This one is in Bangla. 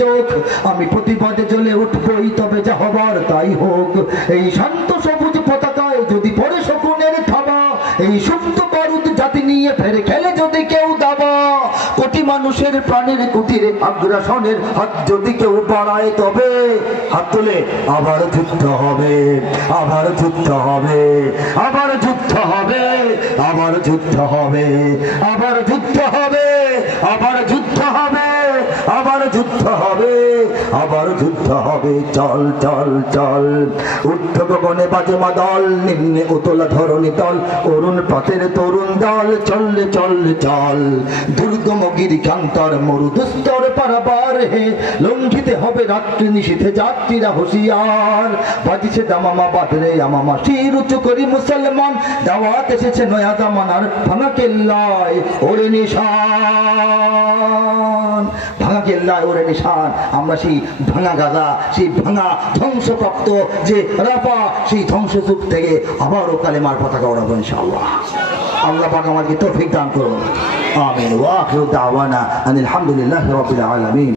চোখ, আমি প্রতিপদে জ্বলে উঠবই, তবে যা হবার তাই হোক। এই শান্ত সবুজ পতাকায় যদি পড়ে শকুনের থাবা, এই সুপ্ত বারুদ জাতি নিয়ে খেলে যদি কেউ দাবা। কোটি মানুষের প্রাণের কুটিরে আগ্রাসনের হাত যদি কেউ বাড়ায়, তবে হাত তুলে আবার যুদ্ধ হবে, আবার যুদ্ধ হবে, আবার যুদ্ধ হবে, আবার যুদ্ধ হবে, আবার যুদ্ধ হবে, আবার যুদ্ধ হবে। যুদ্ধ হবে, আবার যুদ্ধ হবে। চল চল চল। উদ্ধ গগনে বাজে মাদল, নিম্নে উতলা ধরণী তল অরুণ পথের তরুণ দল চললে চললে চল। দুর্গম গিরিকান্তর মরু দুস্তর পারাবার হে, লঙ্ঘিতে হবে রাত্রি নিশীথে যাত্রীরা হুঁশিয়ার। বাজিছে দামামা বাদরে আমামা শির, উঁচু করি মুসলমান। দাওয়াত এসেছে নয়া দামানার ভাঙা কেল্লায় ওরে নিশান। আমরা সেই ভাঙা গাদা, সেই ভাঙা ধ্বংসপ্রাপ্ত যে রাফা সেই ধ্বংসযুগ থেকে আবারও কালেমার পতাকা ওড়াবো ইনশাআল্লাহ। আল্লাহ পাক আমাদেরকে তৌফিক দান করুন। আমিন। ওয়া আখিরু দাওয়ানা আনিল হামদুলিল্লাহি রাব্বিল আলামিন।